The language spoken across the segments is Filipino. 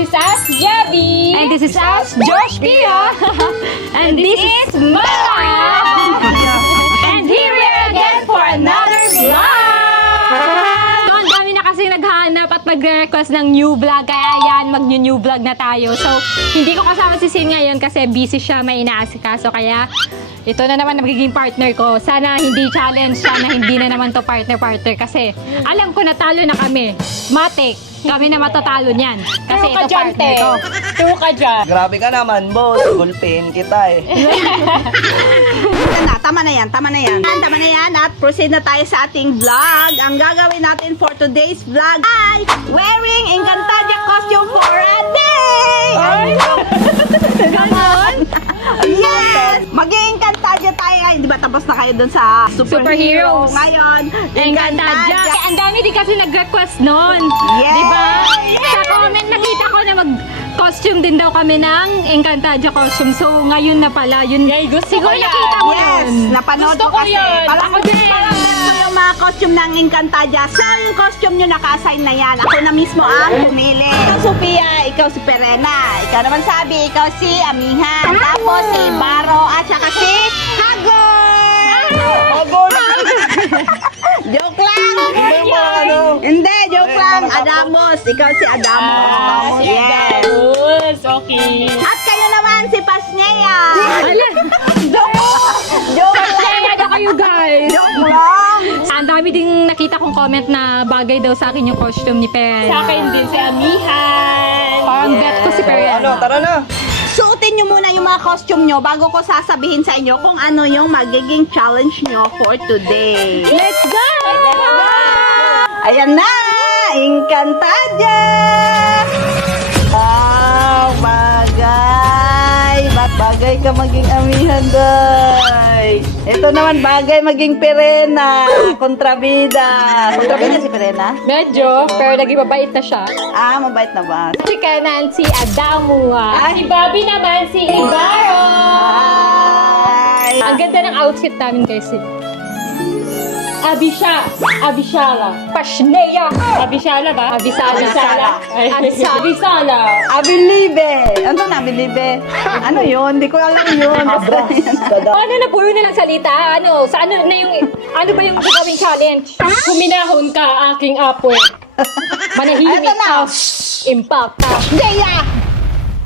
is us, Javi. And this is us, Josh Pia. And this is Mara. And here we are again for another vlog. So, ang dami na kasi naghahanap at mag-request ng new vlog. Kaya yan, mag-new vlog na tayo. So, hindi ko kasama si Sin ngayon kasi busy siya, may inaasikaso. Kaya, ito na naman ang magiging partner ko. Sana hindi challenge, sana hindi na naman to partner-partner. Kasi, alam ko natalo na kami. Matik. Kami na matatalo niyan. Kasi True ka ito dyan, partner te. ko. True ka dyan. Grabe ka naman, boss. Gulpin kita eh. Tama na yan. Tama na yan at proceed na tayo sa ating vlog. Ang gagawin natin for today's vlog ay wearing Encantadia costume for a day! Ay! Ganon? Yes! Mag-Encantadia tayo ngayon. Di ba tapos na kayo dun sa superhero? Superheroes. Ngayon, Encantadia. Ang dami din kasi nag-request nun. Yes! Diba? Sa comment nakita ko na mag-costume din daw kami ng Encantadia costume. So, ngayon na pala. Yun, Yay, gusto siguro ko yan. nakita mo Yes! yun. Napanood Gusto ko ko kasi. yun. Parang Ako din. parang gusto yung mga costume ng Encantadia. So, yung costume nyo naka-assign na yan. Ako na mismo ang pumili. Ikaw, Sophia. Ikaw si Perena. Ikaw naman sabi. Ikaw si Amihan. Tapos si Baro. At saka si Hagor! Hagor! Joke lang! Iba yung mga ano. Hindi, joke Eh, lang. mga tapos. Adamos. Ikaw si Adamos. Si Yes. Adamos. Okay. At kayo naman si Pasnea. Ala, Joke lang. kaya na kayo guys. Joke lang. Ang dami ding nakita kong comment na bagay daw sa akin yung costume ni Perez. Sa akin din si Amihan. Parang bet ko si Perez. Ano, tara na. Suotin nyo muna yung mga costume nyo bago ko sasabihin sa inyo kung ano yung magiging challenge nyo for today. Let's go! Ayan na! Encantadia! Bagay! Bagay ka maging Amihan, day! Ito naman bagay maging Perena! Kontrabida! Kontrabida si Perena? Medyo, pero naging mabait na siya. Ah, mabait na ba? Si Kenan, si Adamu. Si Bobby naman, si Ibaro. Ay! Ang ganda ng outfit namin guys. Abishala. Pashnea! Abishala ba? Abisala. Abisala. Ay, Abisala. Abisala. Abilibe! Ano na, Abilibe? Ano yun? Hindi ko alam yun. Ano na puro na lang salita? Ano? Sa ano na yung ano ba yung gagawing challenge? Kuminahon ka, aking apo. Manahimik Eto na. ka. Impact ka. Deya!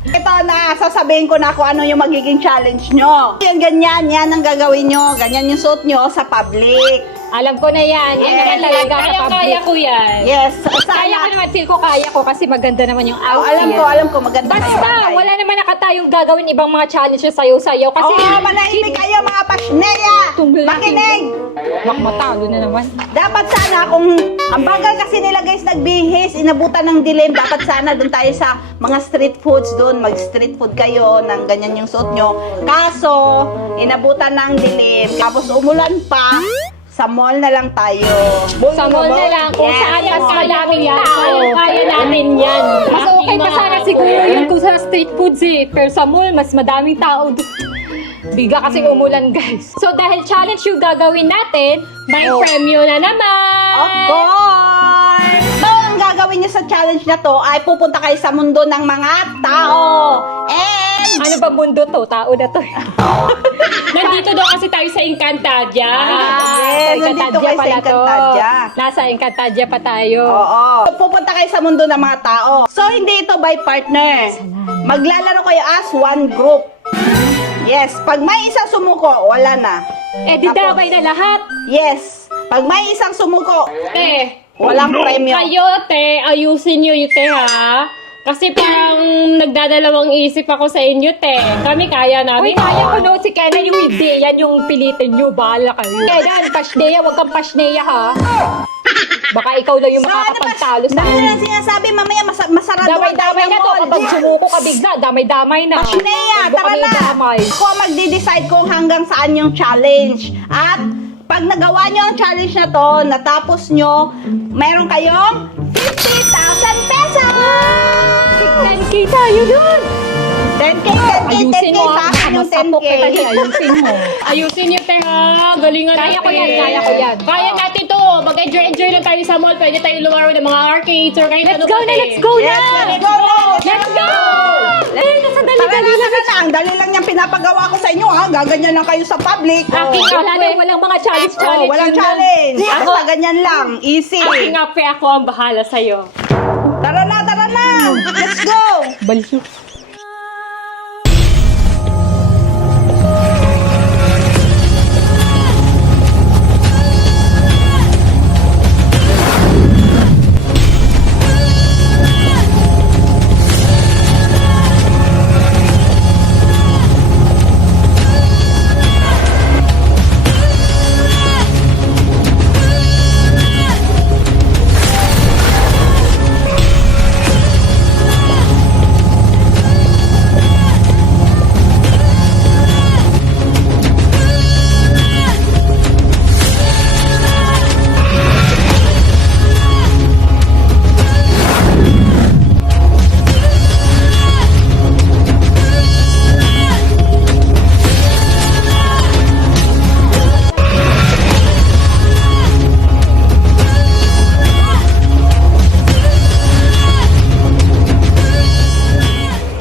Ito na, sasabihin ko na kung ano yung magiging challenge nyo. Yung ganyan, yan ang gagawin nyo. Ganyan yung suot nyo sa public. Alam ko na yan. Yan Yes. naman talaga sa public. Kaya ko yan. Yes, Kaya ko sana. naman, feel ko kaya ko kasi maganda naman yung Oh, outfit. alam ko, maganda kayo. Basta, wala naman nakatayong gagawin ibang mga challenge na sayo-sayo. Kasi, Oo, manahimik kayo mga pasneya! Makinig! Matalo na naman. Dapat sana kung ang bagal kasi nila guys nagbihis, inabutan ng dilim, dapat sana doon tayo sa mga street foods doon, mag-street food kayo ng ganyan yung suot nyo. Kaso, inabutan ng dilim, tapos umulan pa, sa mall na lang tayo. Sa mall na lang, kung Yes. saan mas Kaya madaming ko yan. tao. Kaya natin yan. Mas okay pa sana siguro yun kung sa street foods eh. Pero sa mall, mas madaming tao. Biga kasing umulan guys. So dahil challenge yung gagawin natin, May Oh. premyo na naman. Of course! So, ang gagawin nyo sa challenge na to ay pupunta kayo sa mundo ng mga tao. And, ano ba mundo to? Tao na to. Nandito daw kasi tayo sa Encantadia. yes, nandito kayo sa Encantadia. Nasa Encantadia pa tayo. Oo. Pupunta kayo sa mundo ng mga tao. So, hindi ito by partner. Maglalaro kayo as one group. Yes. Pag may isang sumuko, wala na. Eh di Tapos- damay na lahat. Yes. Pag may isang sumuko, Te, walang premyo. kayo, te, ayusin nyo yun, te, ha? Kasi parang nagdadalawang isip ako sa inyo, te. Kami kaya Uy, namin. kaya ko no, si Kenan yung hindi. Yan yung pilitin nyo. Bahala kayo. Kenan, Pashnea, huwag kang Pashnea ha. Baka ikaw lang yung So, ano ba? makakapagtalo sa Dami akin. na sinasabi, mamaya masarado Damay-damay na to. Kapag sumuko ka bigla, damay-damay na. Pasneya, Huwag mo tara kami na! damay. Ako ang magde-decide kung hanggang saan yung challenge. At pag nagawa nyo ang challenge na to, natapos nyo, meron kayong 50,000 pesos! 10K tayo dun. 10K, 10K, Ayusin 10K mo sa ha. akin yung Masapok 10K. kita dyan. Ayusin mo. Ayusin nyo, te, ha? Galingan Kaya ko natin. yan, kaya ko yan. Kaya natin to. Mag-enjoy lang tayo sa mall. Pwede tayo lumaro ng mga arcades or kahit Let's ano go pa, na, te. let's go na. Yes, let's go na! Let's go! Eh, nasa Tara dali-dali na, lang. tara na. Ang dali lang niyang pinapagawa ko sa inyo, ha? Gaganyan lang kayo sa public. Aking ape. Walang mga challenge. Oh, walang challenge. Ako- Basta ganyan lang. Easy. Aking ape, ako ang bahala sa'yo. Tara na, tara na. Let's go. Baliw.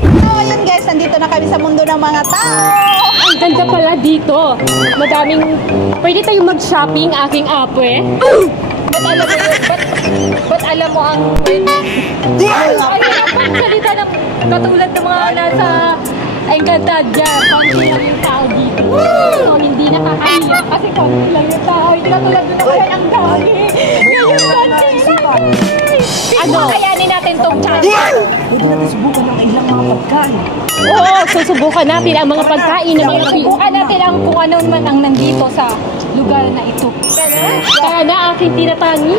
So, ayun guys, nandito na kami sa mundo ng mga tao. Ang ganda pala dito. Madaming... Pwede tayong mag-shopping, aking ape. Ba't alam mo yun? Ba't alam mo ang... Ay, ba't salita ng katulad ng mga nasa Encantadia? Konti lang yung tao dito. So, hindi nakakahiya kasi konti lang yung tao. Hindi katulad doon naman ang dami. Ngayon, konti lang. Ano? Kayanin natin tong challenge. Pwede natin subukan ng ilang mga pagkain. Oo, susubukan natin ang mga pagkain ng mga Subukan natin ang kung ano man ang nandito sa lugar na ito. Tara na, aking tinatangi.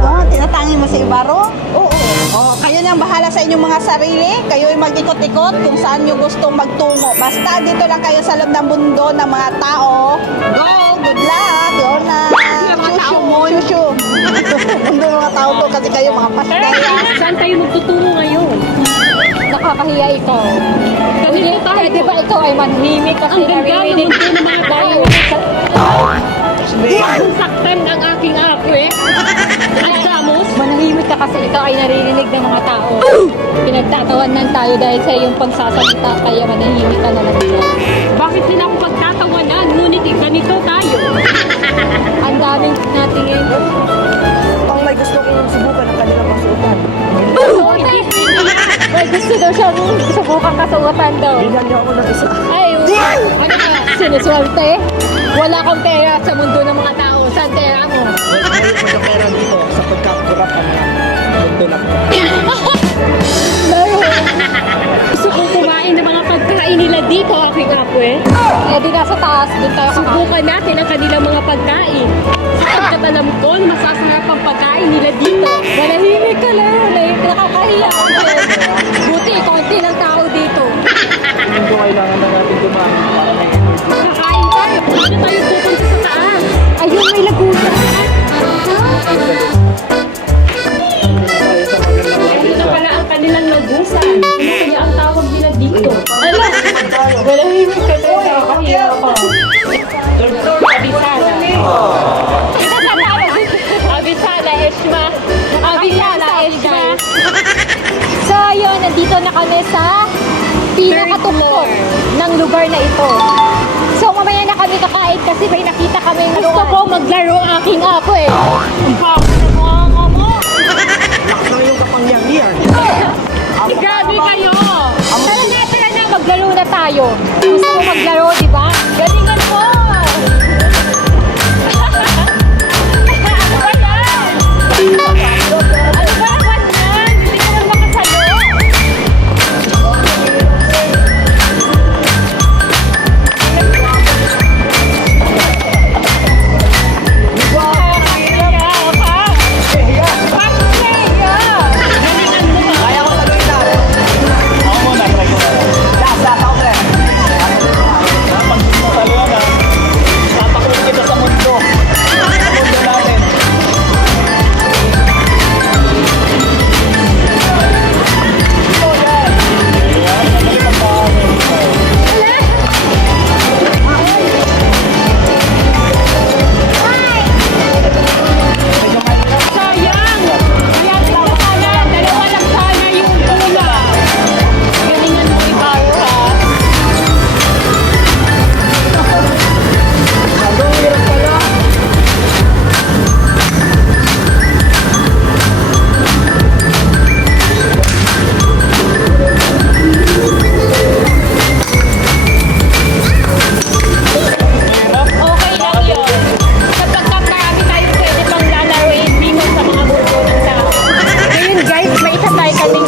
Oh, tinatangi mo si Ibaro? Oo. Oh, kayo nang bahala sa inyong mga sarili. Kayo ay mag-ikot-ikot kung saan nyo gustong magtungo. Basta dito lang kayo sa loob ng mundo ng mga tao. Go! Good luck! Go na! Shushu! Mundo ng mga tao to kasi kayo mga pastel. Saan tayo magtutungo ngayon? Nakakahiya ikaw. Ganito tayo. Pwede ba ikaw ay manhimik kasi Ang ganda ng naririnig mundo ng mga tao. Saktan ang aking ape. Ang damos. Manahimik ka kasi ikaw ay naririnig ng mga tao. Pinagtatawanan tayo dahil sa iyong pagsasalita kaya manahimik ka na lang dyan. Bakit nila ako pagtatawanan? Ngunit ganito tayo. Ang daming nating ngayon. Ang may gusto kong subukan ng kanilang pasukan. May gusto daw siyang subukan kasuotan daw. Bilhan niyo ako ng isa. Ay, ano ka? Sinuswerte? Wala kang pera sa mundo ng mga tao. Saan pera mo? Well, ayaw ko ng pera dito sa pagkakurapan ng mundo na ko. Gusto kong kumain ng mga pagkain nila dito, aking ape. Eh di nasa taas, doon tayo kakain. Subukan natin ang kanilang mga pagkain. Sapagkat alam ko, masasarap ang pagkain nila dito. Manahimik ka lang. Nakakahiya ka. Buti, konti ng tao dito. Mundo kailangan na natin dumaan para may Kakain tayo. Paano tayo pupunta sa taas? Ayun, may laguna. tayo sa magandang Ito na pala ang kanilang lagusan. Ano kaya ang tawag nila dito? Ala! Manahimik ka tayo. Nakakahiya ka. Abisada. Abisada, Eshma. Abisada, Eshma. So, ayun, nandito na kami sa pinakatuktok ng lugar na ito. So, mamaya na kami kakain kasi may nakita kami Gusto ko maglaro ang aking apo eh. Ang pako ng mga mo. lakas ng iyong kapangyarihan. Grabe kayo. Tara na, maglaro na tayo. Gusto mo maglaro, di ba? Galingan mo! Ano ba yan? Ano ba naman yan? Hindi ko naman makasalo.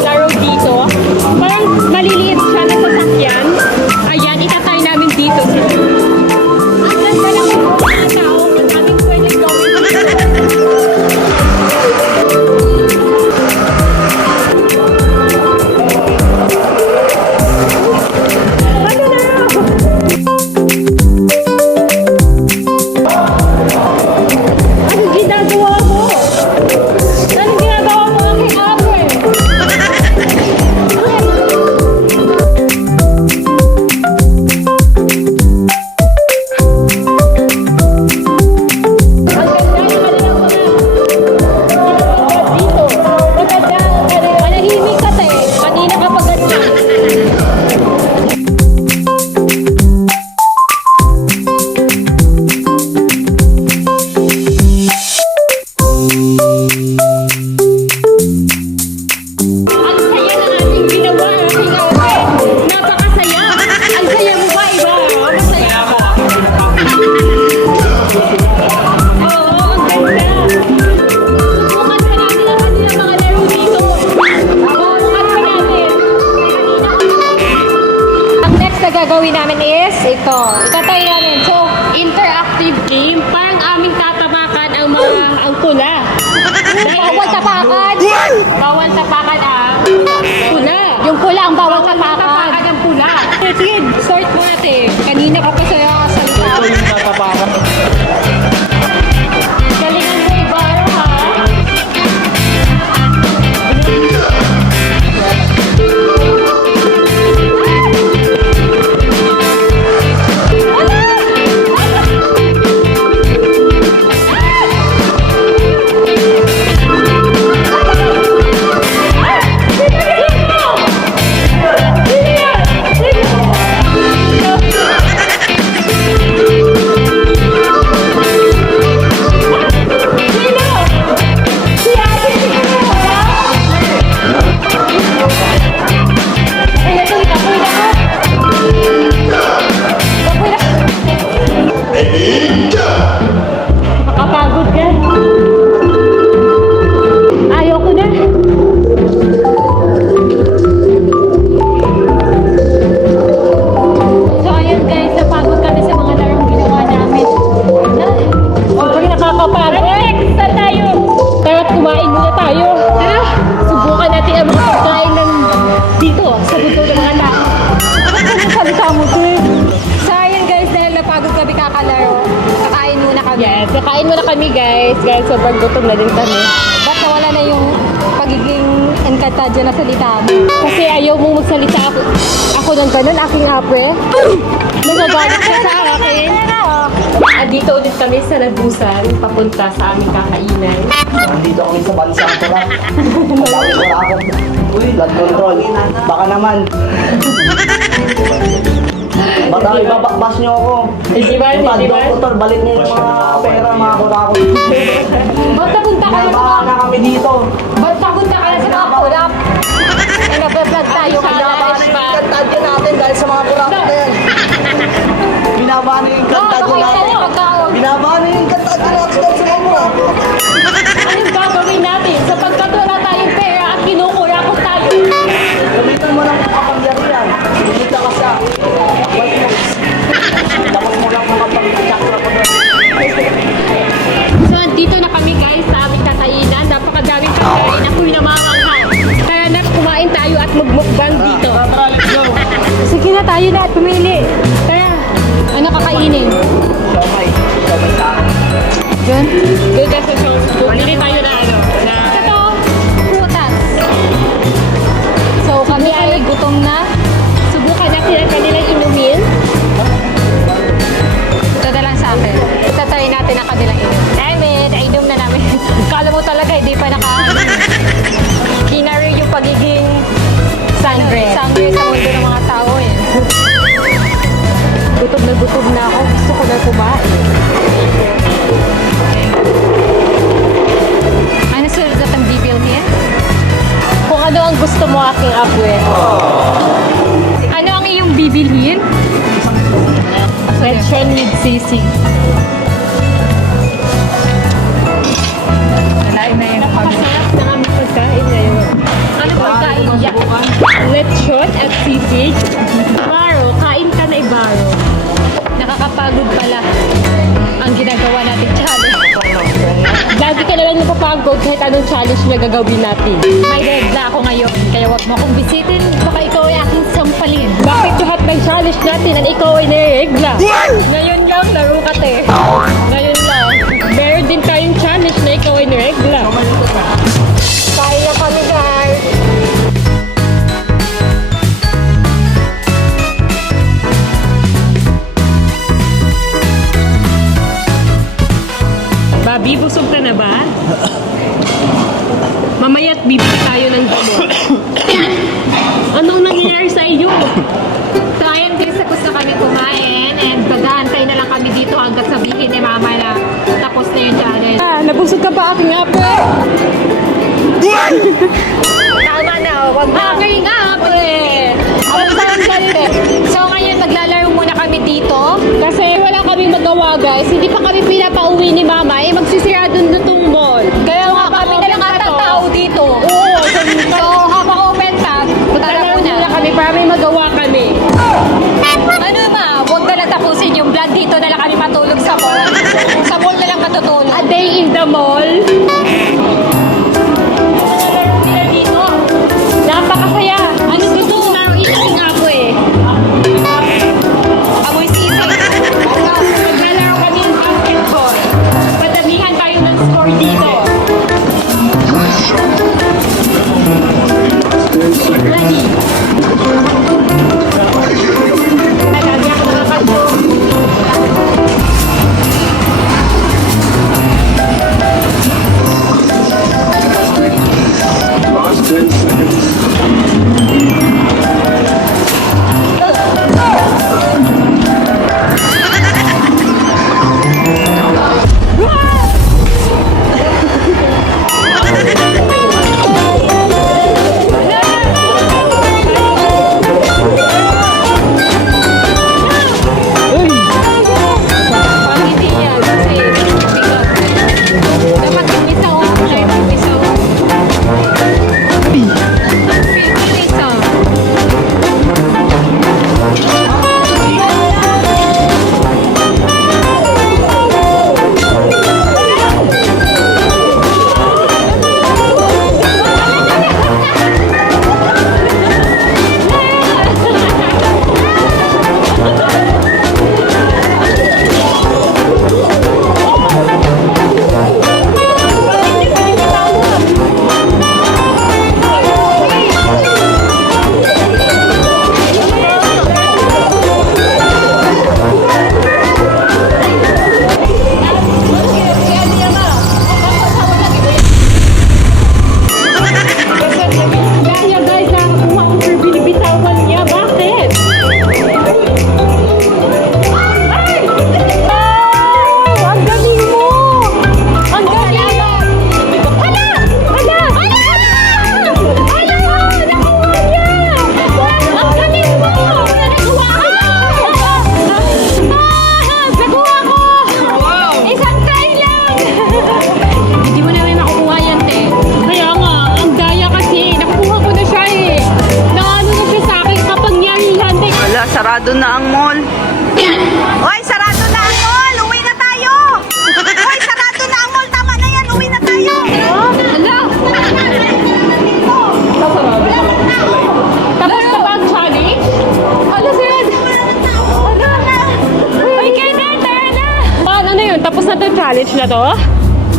laro dito. Parang maliliit siya na sasakyan. Ayan, itatry namin dito. Ang ganda lang po mga tao. Ang daming pwede gawin dito. Anong ginagawa mo? Anong ginagawa mo aking ate? Ang ganda yung kanilang mga dito. Maganda. Manahimik ka te. Kanina ka pa ganyan. Ang saya ng ating ginawa, ating ate. Napakasaya. Ang saya mo ba, iba? Masaya ka? Oo, ang ganda. Subukan ka natin ang kanilang mga laro dito. Subukan ka natin. Ang next na gagawin namin is ito. Itatry namin. So, Interactive game, parang aming tatamakan ang pula. bawal tapakan. Bawal tapakan ang pula. Yung pula ang bawal Tapakan tapakan. ang pula. Sige, start mo natin. Kanina ka pa sa salita. Ito yung tatapakan. Galingan mo ibaro ha. Makapagod ka. Ayaw ko na. So ayun guys, napagod kami sa mga larong ginawa namin. Sobrang nakakapagod. Next, saan tayo? Tara't kumain muna tayo. Tara, subukan natin ang mga pagkain ng dito sa buto ng mga tao. Ano salita mo, Tim? So, ayun guys, dahil napagod kami kakalaro, kakain muna kami. Yes, kakain muna kami guys. Guys, sobrang gutom na din kami. Ba't nawala na yung pagiging Encantadia na salita mo? Kasi ayaw mong magsalita ako ng ganun, aking ape. Nagagalit ka sa akin. Dito ulit kami sa Labusan, papunta sa aming kakainan. Nandito kami sa bansang Kurak. Wala ako. Uy, blood control. Baka naman. Baka ibabakbas niyo ako. Hindi ba? Diba, Hindi ba? doktor, balik niyo yung mga pera, mga kurakot. Ba't napunta ka na sa Binabahan na kami dito. Ba't napunta ka na sa mga kulap? Eh, nagbablog tayo Binabahan na kaya. yung kantadya natin dahil sa mga kurakot na yan. Binabahan na yung kantadya natin. Binabahan na yung kantadya natin dahil sa mga kurakot. Anong gagawin natin? Sapagkat wala tayong pera at kinukurakot tayo. Gamitan mo lang ang kapangyarihan. Bumita ka sa white box. Tapos mo lang makapag-chakra ko doon. So, dito na kami guys sa aming kakainan. Napakadaming pagkain. Ako'y namamangha. Tara na, kumain tayo at magmukbang dito. Tara, let's go. Sige na, tayo na at pumili. Tara. Ano kakainin? Siomay. Siomay sa akin. Yun? Doon tayo sa show. Bumili tayo na ano. Na... Ito, prutas. So, kami ay gutom na. Subukan natin ang kanilang inumin. Ito na lang sa akin. Itatry natin ang kanilang inom. Namin, inom na namin. Kala mo talaga, hindi pa kinari yung pagiging sangre sa mundo ng mga tao eh. Gutom na ako. Gusto ko na kumain. Ano sulat ang bibilhin? Kung ano ang gusto mo aking apwe. Ano ang iyong bibilhin? Lechon with sisig. Nalain na yun. Napakasarap ng aming pagkain ngayon. Ano pagkain Lechon at sisig. Ibaro, kain ka na Ibaro. Nakakapagod pala ang ginagawa nating challenge. Lagi ka na lang napapagod kahit anong challenge na gagawin natin. May regla ako ngayon, kaya wag mo akong bisitin. Baka ikaw ay aking sampalin. Bakit lahat ng challenge natin at ikaw ay niregla? Ngayon lang, laro ka te. Ngayon lang. Meron din tayong challenge na ikaw ay niregla. Kain na kami, guys. Babi, busog ka na ba? Mamaya't bibili tayo ng gamot. Anong nangyayari sa iyo? Kain din sa gusto kami kumain and mag-aantay na lang kami dito hanggang sabihin ni Mama na tapos na yung challenge. Nabusog ka pa aking ape? Tama na, wag na. Aking ape! So ngayon maglalaro muna kami dito. Kasi wala kaming magawa guys. Hindi pa kami pinapauwi ni mama. Magsisirado na itong mall. Kaya nga kami na lang ata tao dito. Oo. So habang open pa, tara Maglalaro muna. muna kami para may magawa kami. Ano ma, huwag na lang tapusin yung vlog dito na lang kami matulog sa mall. Sa mall na lang matutulog. A day in the mall. Dito. Napakasaya. Ano gusto mo laro aking ape? Amoy sisig. Maglalaro kami ng basketball. Padamihan tayo ng score dito. Ready? Talaga ako nakakadyo. Last 10 seconds. Hindi yan. Kasi bigat. Dapat yung isa o. Yung isa o. Yung isa. Kaya guys, nakakuha ko for binibitawan niya. Bakit? Ay! Oh! Ang galing mo! Ang galing! Hala! Hala! Hala! Hala! Nakuha niya! Ang galing mo! Nakuha ko! Nakuha ko! Isang try lang! Hindi mo namin makukuha yan, te. Kaya nga, ang daya kasi. Nakuha ko na siya eh. Naano na siya sa akin kapag niyarihan. Wala, sarado na ang mall. Hoy, sarado na ang mall! Uwi na tayo! Hoy, sarado na ang mall! Tama na yan! Uwi na tayo! Hala! Tapos na ba ang challenge? Hala, Sid! Ano na? Uy, Kenneth! Tara na! Ano yun? Tapos na itong challenge na to?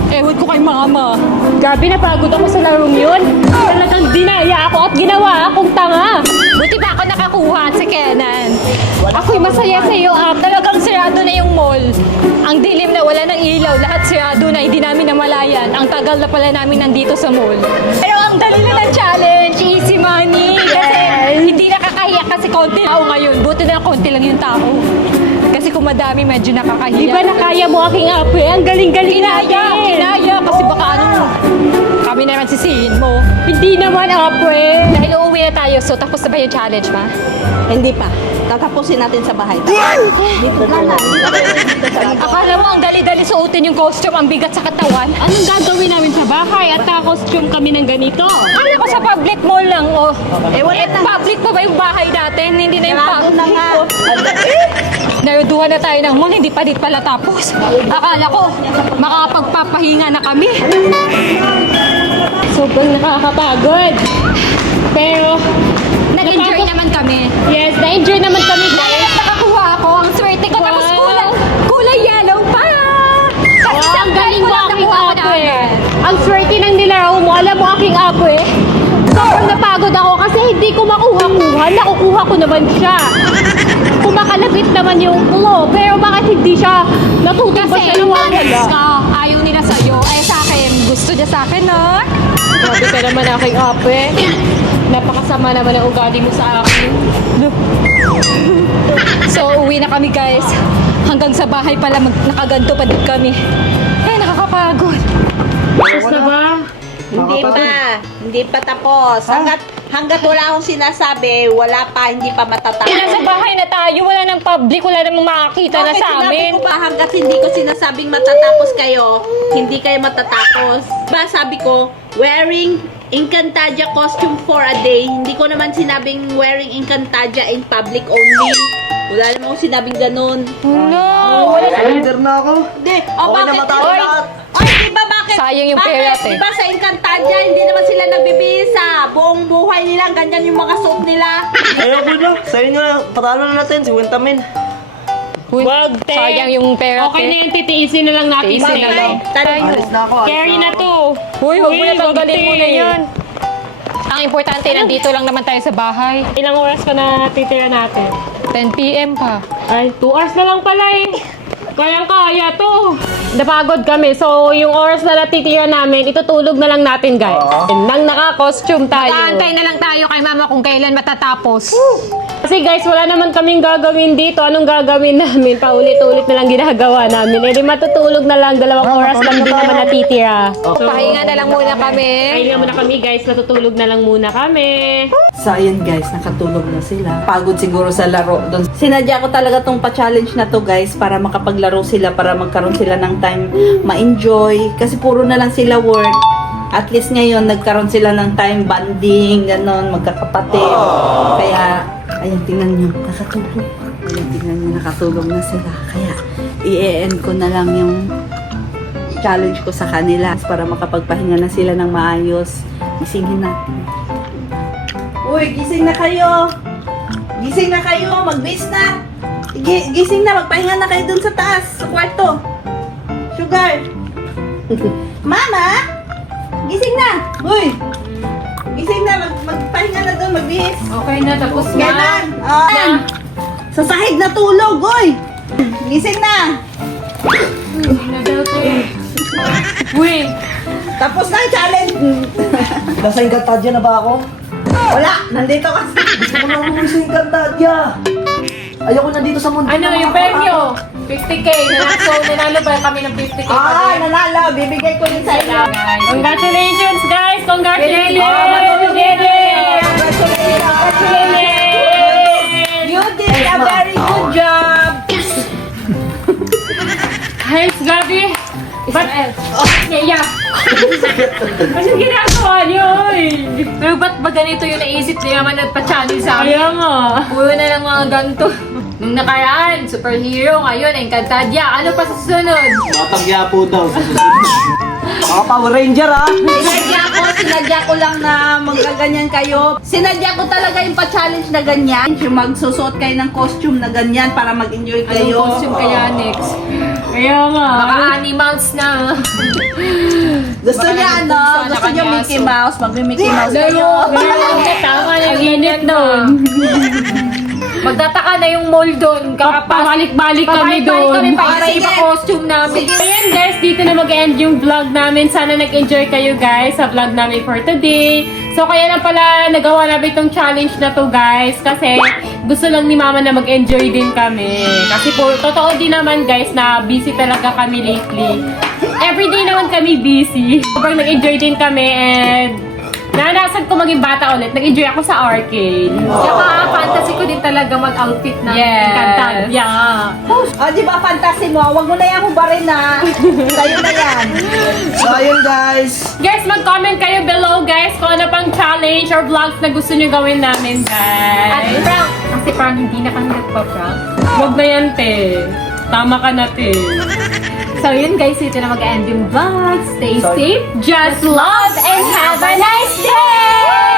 Ewan ko kay Mama. Gabi, napagod ako sa larong yun. Talagang dinaya ako at ginawa akong tanga. Buti ba ako nakakuha at si Kenan? Ako'y masaya sa iyo, talagang sirado na yung mall. Ang dilim na, wala ng ilaw, lahat sirado na, hindi namin namalayan. Ang tagal na pala namin nandito sa mall. Pero ang dali na ng challenge, easy money. Kasi hindi nakakahiya kasi konti tao ngayon. Buti na konti lang yung tao. Kasi kung madami, medyo nakakahiya. Di ba nakaya mo aking ape? Ang galing-galing natin. Kinaya, kasi baka ano, kami naman sisihin mo. Hindi naman ape. Dahil uuwi na tayo. So, tapos na ba yung challenge, ma? Hindi pa. Tatapusin natin sa bahay. Dito na. Akala mo ang dali-dali suotin yung costume, ang bigat sa katawan. Anong gagawin namin sa bahay at costume kami ng ganito? Akala ko sa public mall lang, oh. Wala na. Public pa ba yung bahay natin? Hindi na yung Sarado na nga. Naruduhan na tayo ng mall, hindi pa dit pala tapos. Akala ko, makakapagpapahinga na kami. Sobrang nakakapagod. Pero, Nag-enjoy naman kami. yes, na-enjoy naman kami guys. Nakakuha ako, ang swerte ko, tapos Wow. kulay yellow pa. Kasi Oh, ang galing mo aking nakuha ko apo eh. agad. Ang swerte ng nilaro mo. Alam mo aking apo eh. Sobrang napagod ako kasi hindi ko makuha-kuha. Nakukuha ko naman siya. Kumakalapit naman yung ulo. Pero bakit hindi siya natutuwa Kasi siya nawawala? intense ka, ayaw nila sa'yo. Ay sa akin, gusto niya sa akin, no? Grabe ka naman aking apo eh. Napakasama naman ang ugali mo sa akin. So, uwi na kami, guys. Hanggang sa bahay pala, nakaganto pa din kami. Ay, nakakapagod. Tapos na ba? Hindi pa tapos. Hanggat wala akong sinasabi, wala pa, hindi pa matatapos. Nasa bahay na tayo, wala nang public, wala namang makakita na Bakit sa sinabi amin. ko ba hanggat hindi ko sinasabing matatapos kayo, hindi kayo matatapos? Ba sabi ko, wearing Encantadia costume for a day. Hindi ko naman sinabing wearing Encantadia in public only. Wala naman akong sinabing ganun. No, wala na. Surrender na ako. Hindi. Okay na matapos Oy! lahat. Oy, di ba bakit? Sayang yung bakit? pera, te. Di ba sa Encantadia, hindi naman sila nagbibisa. Buong buhay nila, ganyan yung mga suot nila. Ayoko na. Sa inyo na. Patalo na natin si Wintamin. Uy, Wag, te. sayang yung pera, Okay te. na yung titiisin na lang natin Tiisin na sila. lang. Alis na ako. Carry na to. Uy, huwag mo na tanggalin wag, mo na te. yun. Ang importante, nandito lang naman tayo sa bahay. Ilang oras pa na titira natin? 10 p.m. pa. Ay, 2 hours na lang pala eh. Kayang-kaya to. Napagod kami. So, yung oras na natitira namin, itutulog na lang natin, guys. Nang naka-costume tayo. Taantay na lang tayo kay mama kung kailan matatapos. Kasi guys, wala naman kaming gagawin dito. Anong gagawin namin? Paulit-ulit na lang ginagawa namin. Eh, di matutulog na lang. 2 oras lang din naman natitira. So, Pahinga na lang muna kami. pahinga muna kami, guys. Matutulog na lang muna kami. So, ayun guys, nakatulog na sila. Pagod siguro sa laro doon. Sinadya ko talaga tong pa-challenge na to guys para makapaglaro sila, para magkaroon sila ng time ma-enjoy. Kasi puro na lang sila work. At least ngayon, nagkaroon sila ng time bonding, ganon, magkakapatid. Kaya, ayun, tingnan nyo, nakatulog. Ayun, tingnan nyo, nakatulog na sila. Kaya, i-end ko na lang yung challenge ko sa kanila para makapagpahinga na sila ng maayos. Gisingin natin. Uy, gising na kayo! Gising na kayo! Mag-base na! Gising na! Magpahinga na kayo dun sa taas, sa kwarto. Sugar! Mama! Gising na! Uy! Gising na! Magpahinga na dun, mag-base. Okay na, tapos Ganon! Sa sahig na tulog, uy! Gising na! Uy, Tapos na ang challenge! Nasa Encantadia na ba ako? Wala! Nandito kasi! Gusto ko na umuwi sa Encantadia. Ayoko na dito sa mundo. ano yung premyo? 50k. Nanalo ba kami ng 50k? Nanalo! Bibigay ko rin sa inyo! Congratulations, guys! Congratulations! You did a very good job! Thanks, Gabi! Ba't? Yeah. Anong ginagawa niyo, oy? Pero ba't ba ganito yung naisip niya naman nagpa-challenge sa amin? Kaya nga. Puro na lang mga ganito. Nung nakaraan, superhero. Ngayon, Encantadia. Ano pa sa susunod? Matagya po daw sa susunod. Mga Power Ranger ha. Sinadya ko lang na magaganyan kayo. Sinadya ko talaga yung pa-challenge na ganyan. Yung magsusuot kayo ng costume na ganyan para mag-enjoy Anong kayo. costume kaya next? Kaya nga. Baka animals na. Gusto niya ano? Sana Gusto niya kanyaso. Mickey Mouse? Mag-Mickey Mouse kayo. Tama na yung init nun. Magtataka na yung mall doon. Pabalik-balik kami doon. Para Sige. ipa-costume namin. Ayan guys, dito na mag-end yung vlog namin. Sana nag-enjoy kayo guys sa vlog namin for today. So kaya lang pala nagawa namin itong challenge na to guys. Kasi gusto lang ni mama na mag-enjoy din kami. Kasi po, totoo din naman guys na busy talaga kami lately. Everyday naman kami busy. Sobrang nag-enjoy din kami and Naranasan ko maging bata ulit. Nag-enjoy ako sa arcade. Saka fantasy ko din talaga mag-outfit ng Encantadia. Yeah. Di ba fantasy mo? Huwag mo na yan hubarin na. Sa'yo na yan. So, ayun guys. Guys, mag-comment kayo below, guys, kung ano pang challenge or vlogs na gusto nyo gawin namin, At guys. prank. Kasi parang hindi na kami nagpa-prank. Huwag na yan, te. Tama ka na, te. So yun guys, ito na mag-end yung vlog. Stay So- safe, just love, and have a nice day!